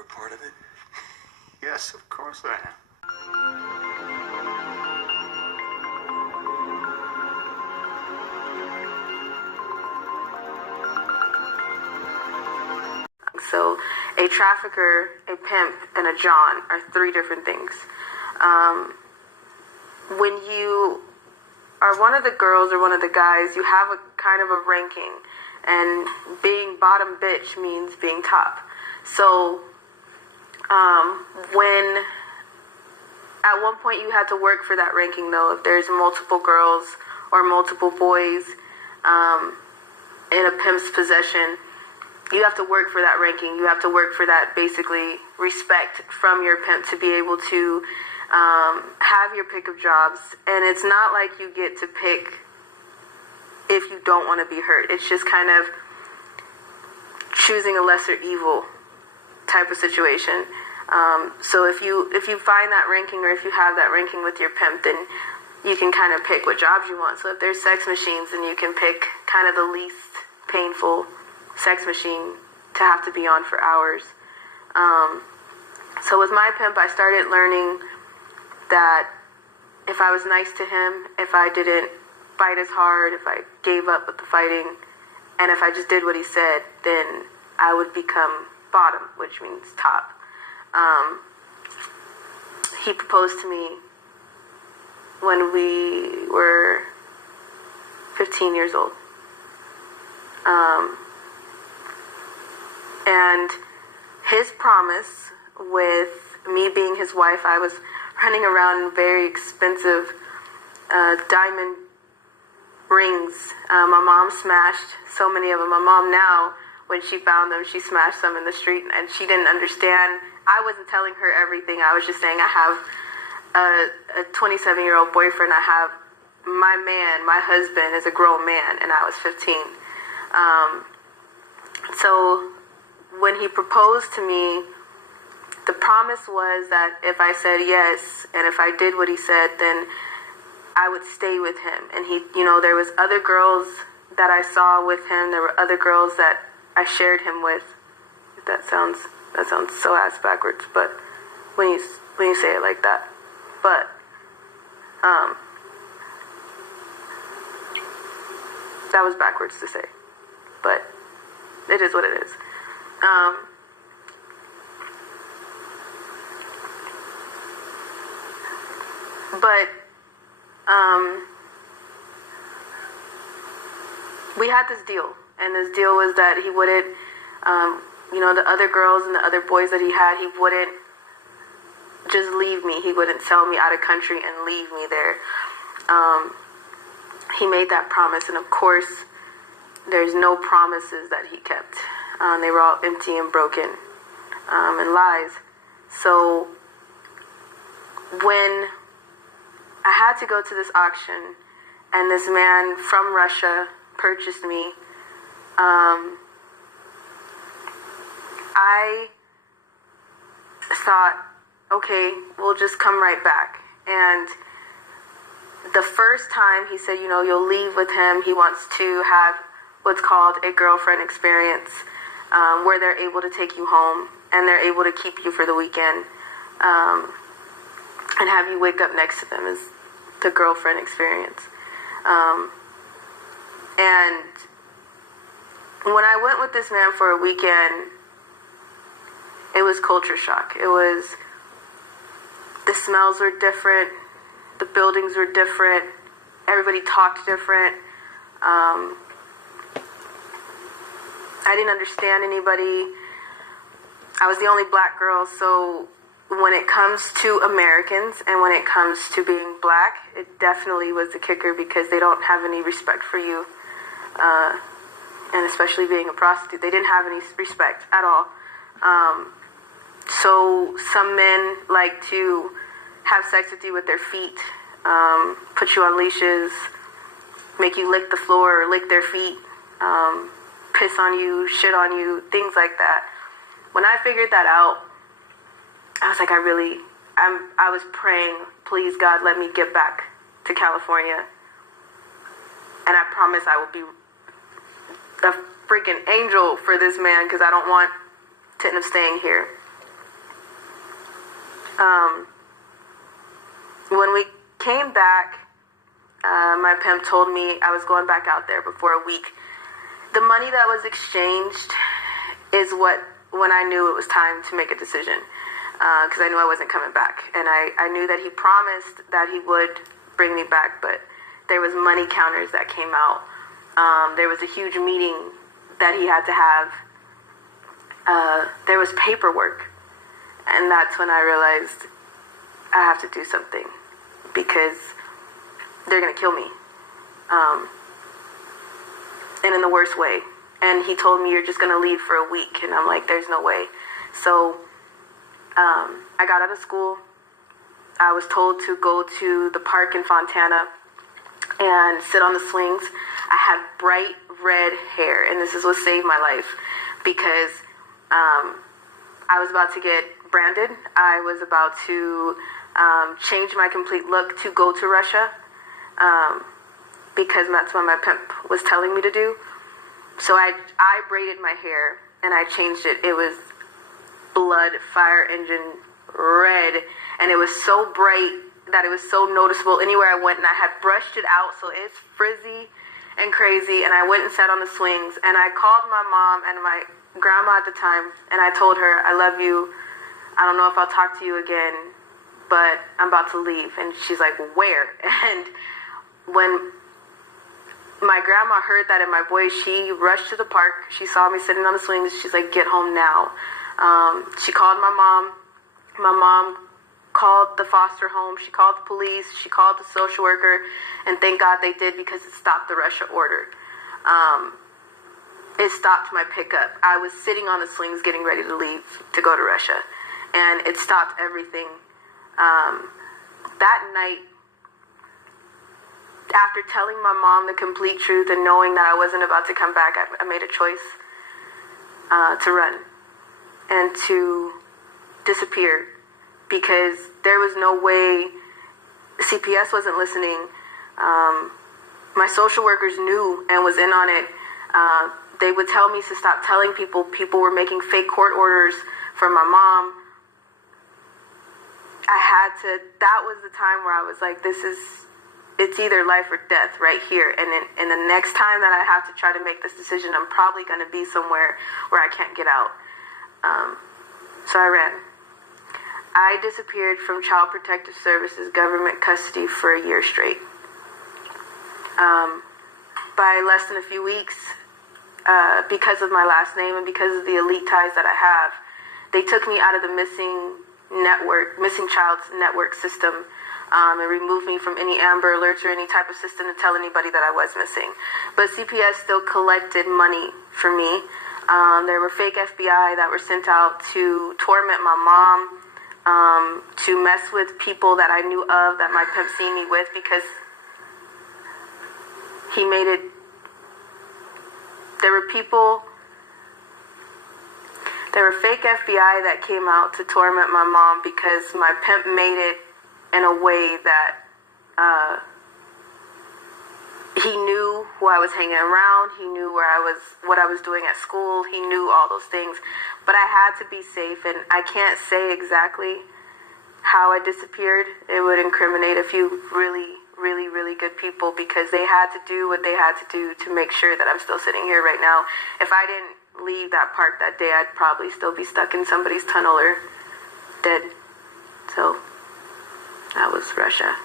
You're a part of it? Yes, of course I am. So a trafficker, a pimp, and a John are three different things. When you are one of the girls or one of the guys, you have a kind of a ranking, and being bottom bitch means being top. So when at one point you had to work for that ranking, though, if there's multiple girls or multiple boys in a pimp's possession, you have to work for that ranking. You have to work for that, basically, respect from your pimp to be able to have your pick of jobs. And it's not like you get to pick if you don't want to be hurt. It's just kind of choosing a lesser evil type of situation. So if you find that ranking, or if you have that ranking with your pimp, then you can kind of pick what jobs you want. So if there's sex machines, then you can pick kind of the least painful sex machine to have to be on for hours. So with my pimp, I started learning that if I was nice to him, if I didn't fight as hard, if I gave up with the fighting, and if I just did what he said, then I would become bottom, which means top. He proposed to me when we were 15 years old. And his promise, with me being his wife, I was running around in very expensive diamond rings. My mom smashed so many of them. My mom now, when she found them, she smashed some in the street, and she didn't understand. I wasn't telling her everything. I was just saying, I have a 27-year-old boyfriend. I have my man, my husband is a grown man, and I was 15. So when he proposed to me, the promise was that if I said yes, and if I did what he said, then I would stay with him. And he, there was other girls that I saw with him. There were other girls that I shared him with. That sounds so ass backwards, but when you say it like that, but that was backwards to say, but it is what it is. We had this deal, and this deal was that he wouldn't, the other girls and the other boys that he had, he wouldn't just leave me. He wouldn't sell me out of country and leave me there. He made that promise, and of course, there's no promises that he kept. They were all empty and broken and lies. So when I had to go to this auction, and this man from Russia purchased me, I thought, okay, we'll just come right back. And the first time he said, you'll leave with him. He wants to have what's called a girlfriend experience, where they're able to take you home and they're able to keep you for the weekend, and have you wake up next to them, is the girlfriend experience. And when I went with this man for a weekend, it was culture shock. It was, the smells were different, the buildings were different, everybody talked different. I didn't understand anybody. I was the only black girl, so when it comes to Americans and when it comes to being black, it definitely was the kicker, because they don't have any respect for you. And especially being a prostitute, they didn't have any respect at all. So some men like to have sex with you with their feet, put you on leashes, make you lick the floor or lick their feet, piss on you, shit on you, things like that. When I figured that out, I was like, I was praying, please God, let me get back to California. And I promise I will be a freaking angel for this man, because I don't want to end up staying here. When we came back, my pimp told me I was going back out there before a week. The money that was exchanged is when I knew it was time to make a decision, because I knew I wasn't coming back. And I knew that he promised that he would bring me back, but there was money counters that came out. There was a huge meeting that he had to have. There was paperwork. And that's when I realized I have to do something, because they're going to kill me. And in the worst way. And he told me, you're just going to leave for a week. And I'm like, there's no way. So I got out of school. I was told to go to the park in Fontana and sit on the swings. I had bright red hair, and this is what saved my life, because I was about to get branded. I was about to change my complete look to go to Russia, because that's what my pimp was telling me to do. So I braided my hair and I changed it. It was blood fire engine red, and it was so bright that it was so noticeable anywhere I went, and I had brushed it out so it's frizzy and crazy. And I went and sat on the swings, and I called my mom and my grandma at the time, and I told her, I love you. I don't know if I'll talk to you again, but I'm about to leave. And she's like, where? And when my grandma heard that in my voice, she rushed to the park. She saw me sitting on the swings. She's like, get home now. She called my mom. My mom called the foster home. She called the police. She called the social worker. And thank God they did, because it stopped the Russia order. It stopped my pickup. I was sitting on the swings getting ready to leave to go to Russia. And it stopped everything. That night, after telling my mom the complete truth and knowing that I wasn't about to come back, I made a choice to run and to disappear, because there was no way. CPS wasn't listening. My social workers knew and was in on it. They would tell me to stop telling people. People were making fake court orders for my mom. That was the time where I was like, it's either life or death right here. And the next time that I have to try to make this decision, I'm probably going to be somewhere where I can't get out. So I ran. I disappeared from Child Protective Services government custody for a year straight. By less than a few weeks, because of my last name and because of the elite ties that I have, they took me out of the missing child's network system, and removed me from any Amber Alerts or any type of system to tell anybody that I was missing. But CPS still collected money for me. There were fake FBI that were sent out to torment my mom, to mess with people that I knew of that my pimp seen me with, because he made it. There were fake FBI that came out to torment my mom because my pimp made it in a way that he knew who I was hanging around. He knew what I was doing at school. He knew all those things. But I had to be safe, and I can't say exactly how I disappeared. It would incriminate a few really, really, really good people, because they had to do what they had to do to make sure that I'm still sitting here right now. If I didn't leave that park that day, I'd probably still be stuck in somebody's tunnel or dead. So that was Russia.